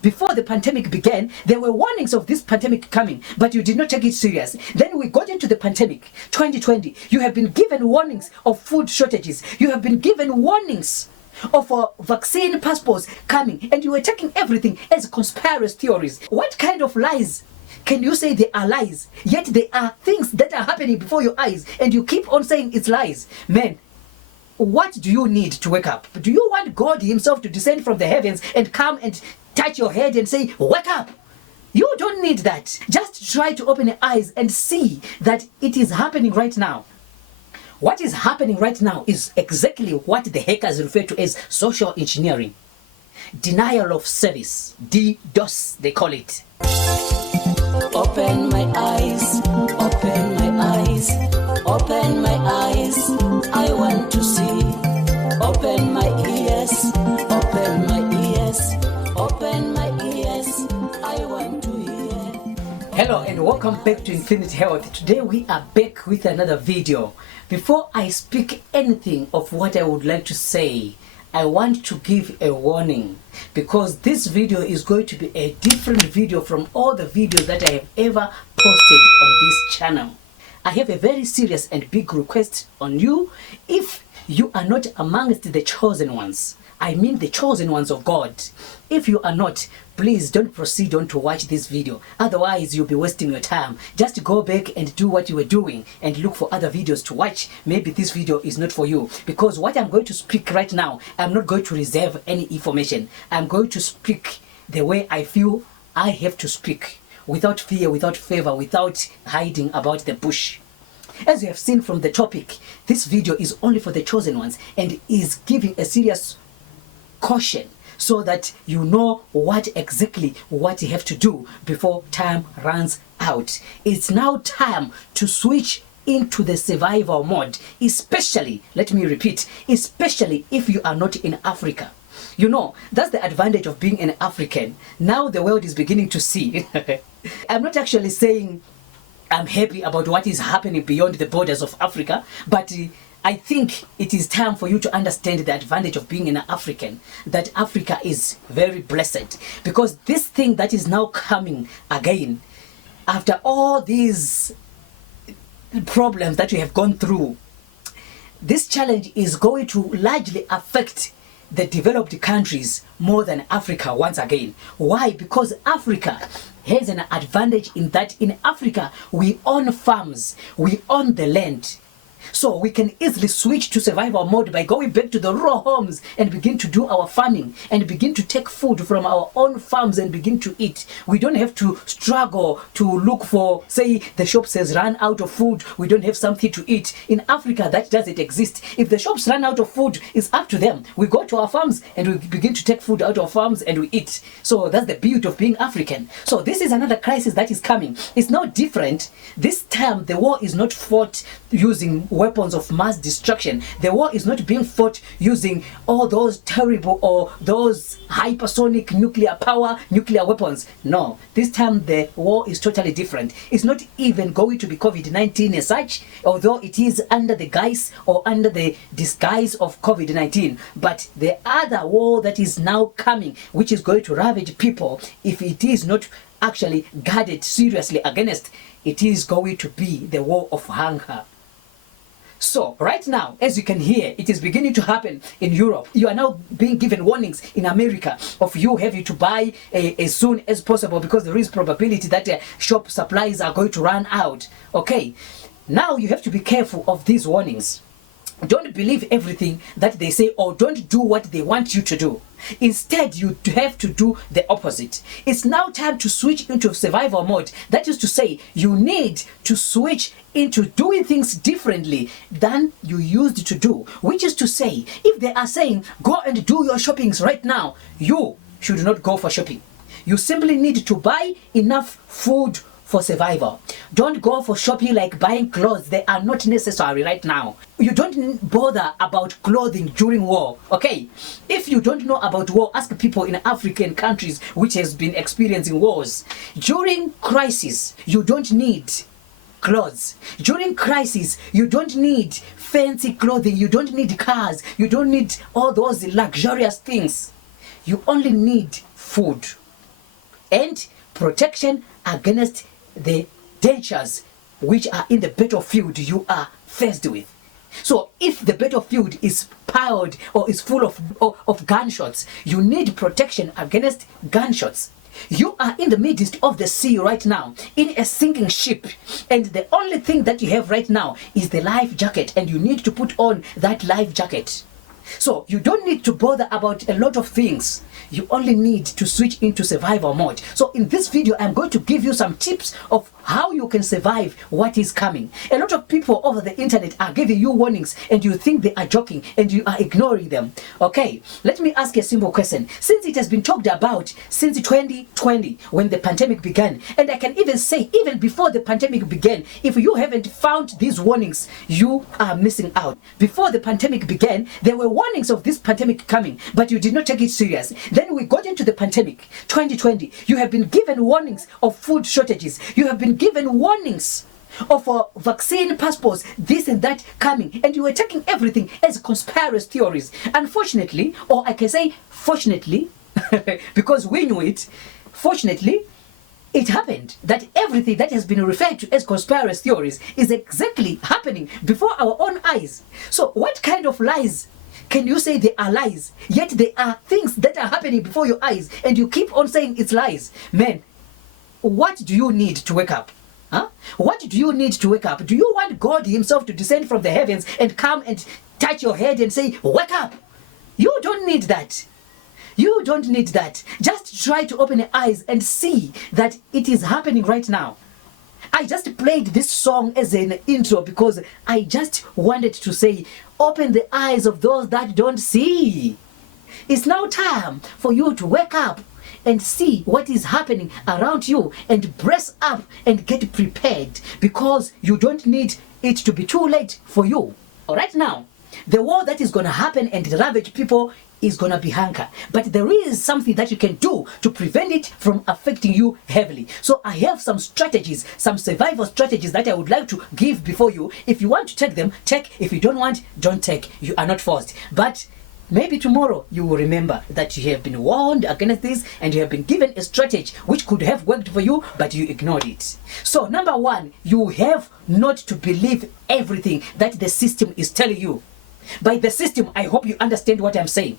Before the pandemic began, there were warnings of this pandemic coming, but you did not take it serious. Then we got into the pandemic, 2020. You have been given warnings of food shortages. You have been given warnings of vaccine passports coming, and you were taking everything as conspiracy theories. What kind of lies can you say they are lies, yet they are things that are happening before your eyes, and you keep on saying it's lies? Man, what do you need to wake up? Do you want God himself to descend from the heavens and come and touch your head and say, wake up? You don't need that. Just try to open your eyes and see that it is happening right now. What is happening right now is exactly what the hackers refer to as social engineering. Denial of service. DDoS, they call it. Open my eyes, open my eyes, open my eyes, I want to see. Open my ears, open my ears, open my ears, I want to hear. Hello and welcome back to Infinite Health. Today we are back with another video. Before I speak anything of what I would like to say, I want to give a warning, because this video is going to be a different video from all the videos that I have ever posted on this channel. I have a very serious and big request on you. If you are not amongst the chosen ones, I mean the chosen ones of God, if you are not, please don't proceed on to watch this video. Otherwise, you'll be wasting your time. Just go back and do what you were doing and look for other videos to watch. Maybe this video is not for you, because what I'm going to speak right now, I'm not going to reserve any information. I'm going to speak the way I feel I have to speak, without fear, without favor, without hiding about the bush. As you have seen from the topic, this video is only for the chosen ones and is giving a serious caution, so that you know what you have to do before time runs out. It's now time to switch into the survival mode, especially, let me repeat, especially if you are not in Africa. You know, that's the advantage of being an African. Now the world is beginning to see. I'm not actually saying I'm happy about what is happening beyond the borders of Africa, but I think it is time for you to understand the advantage of being an African, that Africa is very blessed, because this thing that is now coming again, after all these problems that we have gone through, this challenge is going to largely affect the developed countries more than Africa once again. Why? Because Africa has an advantage in that in Africa we own farms, we own the land. So we can easily switch to survival mode by going back to the raw homes and begin to do our farming and begin to take food from our own farms and begin to eat. We don't have to struggle to look for, say, the shops has run out of food, we don't have something to eat. In Africa, that doesn't exist. If the shops run out of food, it's up to them. We go to our farms and we begin to take food out of farms and we eat. So that's the beauty of being African. So this is another crisis that is coming. It's no different. This time, the war is not fought using weapons of mass destruction. The war is not being fought using all those terrible or those hypersonic nuclear weapons. No, this time the war is totally different. It's not even going to be COVID-19 as such, although it is under the guise or under the disguise of COVID-19. But the other war that is now coming, which is going to ravage people if it is not actually guarded seriously against, it is going to be the war of hunger. So right now, as you can hear, it is beginning to happen in Europe. You are now being given warnings in America of you having to buy as soon as possible, because there is probability that shop supplies are going to run out. Okay, now you have to be careful of these warnings. Don't believe everything that they say, or don't do what they want you to do. Instead, you have to do the opposite. It's now time to switch into survival mode. That is to say, you need to switch into doing things differently than you used to do. Which is to say, if they are saying, go and do your shoppings right now, you should not go for shopping. You simply need to buy enough food for survival. Don't go for shopping like buying clothes. They are not necessary right now. You don't bother about clothing during war, okay? If you don't know about war, ask people in African countries which has been experiencing wars. During crisis, you don't need clothes. During crisis, you don't need fancy clothing. You don't need cars. You don't need all those luxurious things. You only need food. and protection against the dangers which are in the battlefield you are faced with. So if the battlefield is piled or is full of gunshots, you need protection against gunshots. You are in the midst of the sea right now, in a sinking ship, and the only thing that you have right now is the life jacket, and you need to put on that life jacket. So you don't need to bother about a lot of things. You only need to switch into survival mode. So in this video, I'm going to give you some tips of how you can survive what is coming. A lot of people over the internet are giving you warnings and you think they are joking and you are ignoring them. Okay, let me ask a simple question. Since it has been talked about since 2020 when the pandemic began, and I can even say even before the pandemic began, if you haven't found these warnings, you are missing out. Before the pandemic began, there were warnings of this pandemic coming, but you did not take it serious. Then we got into the pandemic, 2020. You have been given warnings of food shortages. You have been given warnings of vaccine passports, this and that coming, and you were taking everything as conspiracy theories. Unfortunately, or I can say fortunately, because we knew it, fortunately, it happened that everything that has been referred to as conspiracy theories is exactly happening before our own eyes. So what kind of lies can you say they are lies, yet they are things that are happening before your eyes, and you keep on saying it's lies? Man, what do you need to wake up? Huh? What do you need to wake up? Do you want God himself to descend from the heavens and come and touch your head and say, wake up? You don't need that. You don't need that. Just try to open your eyes and see that it is happening right now. I just played this song as an intro because I just wanted to say, open the eyes of those that don't see. It's now time for you to wake up and see what is happening around you and brace up and get prepared, because you don't need it to be too late for you. Right now, the war that is going to happen and ravage people is going to be hunger. But there is something that you can do to prevent it from affecting you heavily. So I have some strategies, some survival strategies that I would like to give before you. If you want to take them, take. If you don't want, don't take. You are not forced. But maybe tomorrow you will remember that you have been warned against this and you have been given a strategy which could have worked for you, but you ignored it. So number one, you have not to believe everything that the system is telling you. By the system, I hope you understand what I'm saying.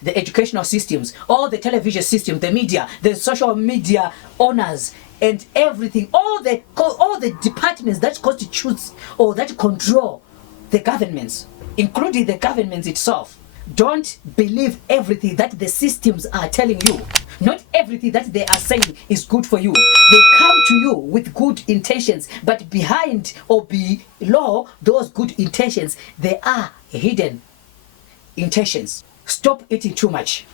The educational systems, all the television systems, the media, the social media owners, and everything, all the departments that constitutes or that control the governments, including the governments itself. Don't believe everything that the systems are telling you. Not everything that they are saying is good for you. They come to you with good intentions, but behind or below those good intentions, there are hidden intentions. Stop eating too much.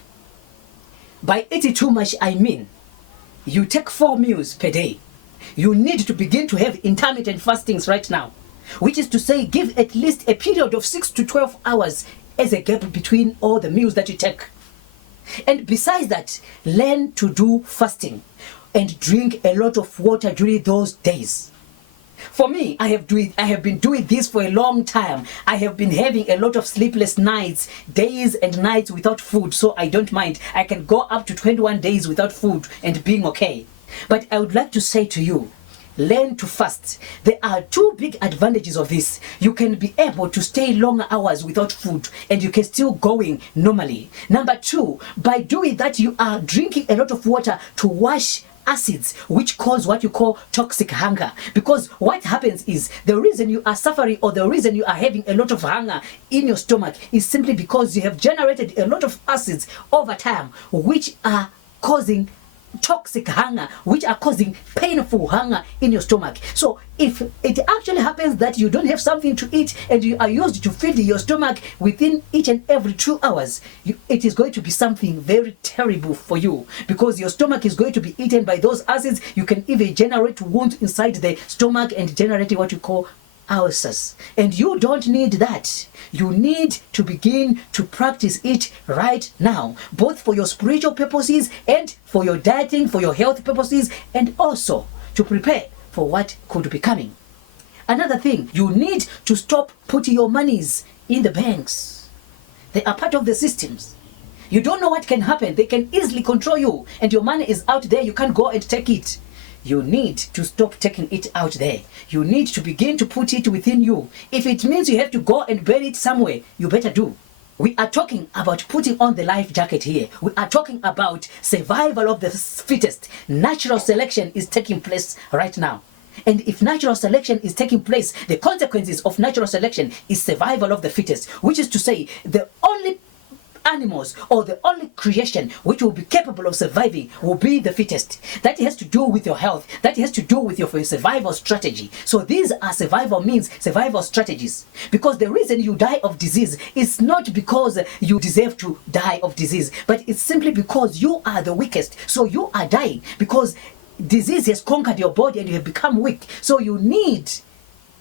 By eating too much, I mean you take 4 meals per day. You need to begin to have intermittent fastings right now, which is to say give at least a period of 6 to 12 hours as a gap between all the meals that you take. And besides that, learn to do fasting and drink a lot of water during those days. For me, I have been doing this for a long time. I have been having a lot of sleepless nights, days and nights without food, so I don't mind. I can go up to 21 days without food and being okay. But I would like to say to you, learn to fast. There are 2 big advantages of this. You can be able to stay long hours without food and you can still going normally. Number 2, by doing that, you are drinking a lot of water to wash acids which cause what you call toxic hunger. Because what happens is the reason you are suffering or the reason you are having a lot of hunger in your stomach is simply because you have generated a lot of acids over time which are causing toxic hunger, which are causing painful hunger in your stomach. So if it actually happens that you don't have something to eat and you are used to feed your stomach within each and every 2 hours, it is going to be something very terrible for you, because your stomach is going to be eaten by those acids. You can even generate wounds inside the stomach and generate what you call ulcers, and you don't need that. You need to begin to practice it right now, both for your spiritual purposes and for your dieting, for your health purposes, and also to prepare for what could be coming. Another thing, you need to stop putting your monies in the banks. They are part of the systems. You don't know what can happen. They can easily control you, and your money is out there. You can't go and take it. You need to stop taking it out there. You need to begin to put it within you. If it means you have to go and bury it somewhere, you better do. We are talking about putting on the life jacket here. We are talking about survival of the fittest. Natural selection is taking place right now. And if natural selection is taking place, the consequences of natural selection is survival of the fittest, which is to say the only animals or the only creation which will be capable of surviving will be the fittest. That has to do with your health. That has to do with your survival strategy. So these are survival means, survival strategies. Because the reason you die of disease is not because you deserve to die of disease, but it's simply because you are the weakest. So you are dying because disease has conquered your body and you have become weak. So you need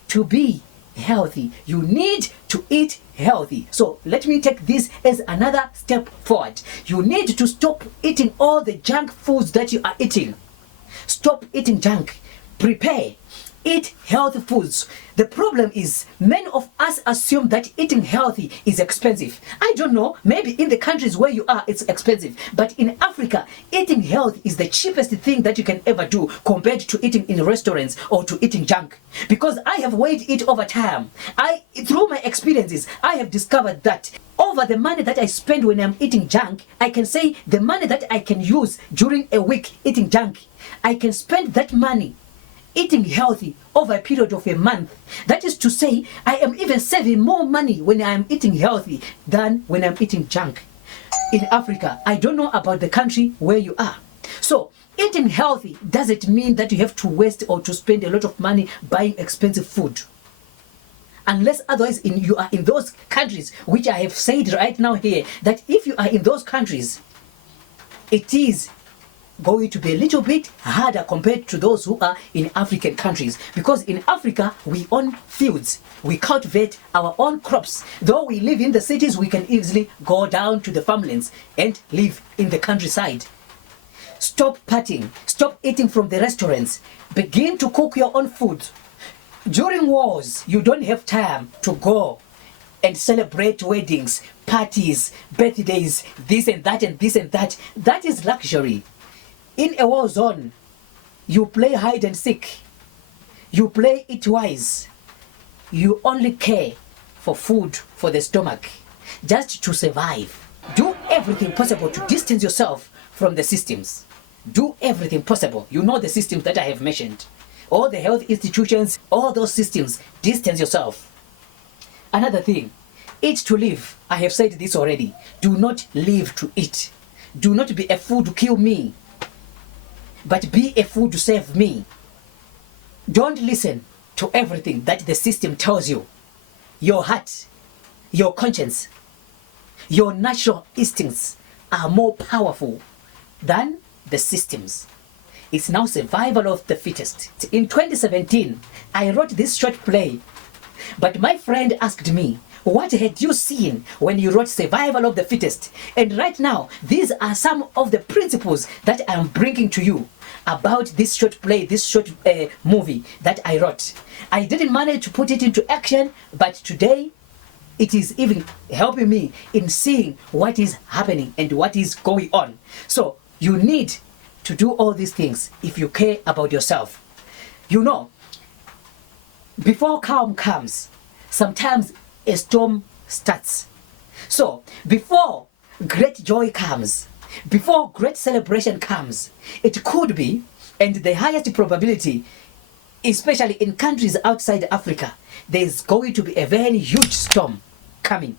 to be healthy. You need to eat healthy. So let me take this as another step forward. You need to stop eating all the junk foods that you are eating. Stop eating junk. Prepare. Eat healthy foods. The problem is many of us assume that eating healthy is expensive. I don't know, maybe in the countries where you are it's expensive, but in Africa eating healthy is the cheapest thing that you can ever do compared to eating in restaurants or to eating junk. Because I have weighed it over time. Through my experiences, I have discovered that over the money that I spend when I'm eating junk, I can say the money that I can use during a week eating junk, I can spend that money eating healthy over a period of a month. That is to say, I am even saving more money when I am eating healthy than when I'm eating junk. In Africa, I don't know about the country where you are. So, eating healthy doesn't mean that you have to waste or to spend a lot of money buying expensive food. Unless otherwise you are in those countries, which I have said right now here, that if you are in those countries, it is going to be a little bit harder compared to those who are in African countries, because in Africa we own fields, we cultivate our own crops. Though we live in the cities, we can easily go down to the farmlands and live in the countryside. Stop partying, stop eating from the restaurants, begin to cook your own food. During wars, you don't have time to go and celebrate weddings, parties, birthdays, this and that and this and that. That is luxury. In a war zone, you play hide and seek. You play it wise. You only care for food for the stomach, just to survive. Do everything possible to distance yourself from the systems. Do everything possible. You know the systems that I have mentioned. All the health institutions, all those systems, distance yourself. Another thing, eat to live. I have said this already. Do not live to eat. Do not be a food to kill me, but be a food to save me. Don't listen to everything that the system tells you. Your heart, your conscience, your natural instincts are more powerful than the systems. It's now survival of the fittest. In 2017, I wrote this short play, but my friend asked me, what had you seen when you wrote survival of the fittest? And right now, these are some of the principles that I am bringing to you about this short play, this short movie that I wrote. I didn't manage to put it into action, but today it is even helping me in seeing what is happening and what is going on. So you need to do all these things if you care about yourself. You know, before calm comes, sometimes a storm starts. So before great joy comes, before great celebration comes, it could be, and the highest probability, especially in countries outside Africa, there's going to be a very huge storm coming.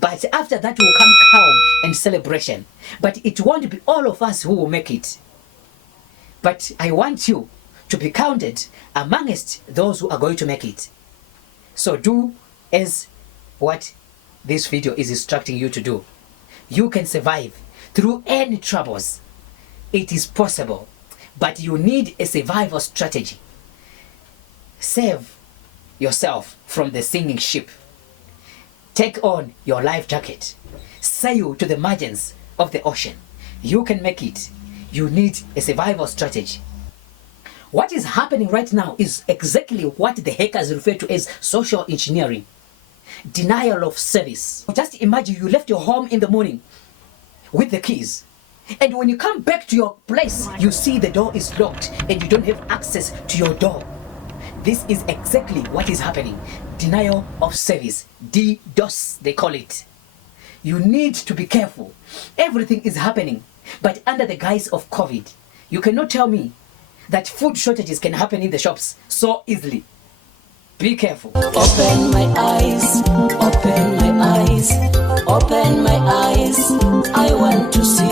But after that will come calm and celebration. But it won't be all of us who will make it. But I want you to be counted amongst those who are going to make it. So do as what this video is instructing you to do. You can survive through any troubles. It is possible, but you need a survival strategy. Save yourself from the sinking ship. Take on your life jacket. Sail to the margins of the ocean. You can make it. You need a survival strategy. What is happening right now is exactly what the hackers refer to as social engineering. Denial of service. Just imagine you left your home in the morning with the keys. And when you come back to your place, you see the door is locked and you don't have access to your door. This is exactly what is happening. Denial of service. DDoS, they call it. You need to be careful. Everything is happening, but under the guise of COVID. You cannot tell me that food shortages can happen in the shops so easily. Be careful. Open my eyes, open my eyes, open my eyes. I want to see.